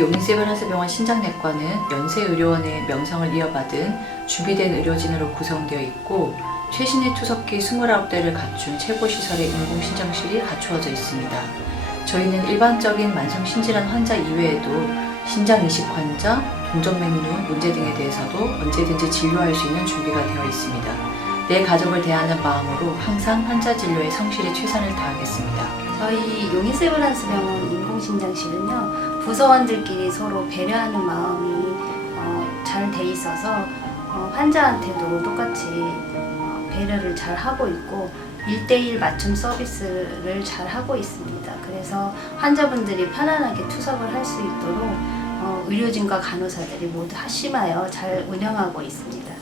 용인세븐 하스병원 신장내과는 연세의료원의 명성을 이어받은 준비된 의료진으로 구성되어 있고 최신의 투석기 29대를 갖춘 최고 시설의 인공신장실이 갖추어져 있습니다. 저희는 일반적인 만성신질환 환자 이외에도 신장 이식 환자, 동정맥류 문제 등에 대해서도 언제든지 진료할 수 있는 준비가 되어 있습니다. 내 가족을 대하는 마음으로 항상 환자 진료에 성실히 최선을 다하겠습니다. 저희 용인세브란스병원 인공신장실은요 부서원들끼리 서로 배려하는 마음이 어, 잘 돼 있어서 어, 환자한테도 똑같이 어, 배려를 잘 하고 있고 1대1 맞춤 서비스를 잘 하고 있습니다. 그래서 환자분들이 편안하게 투석을 할 수 있도록 어, 의료진과 간호사들이 모두 합심하여 잘 운영하고 있습니다.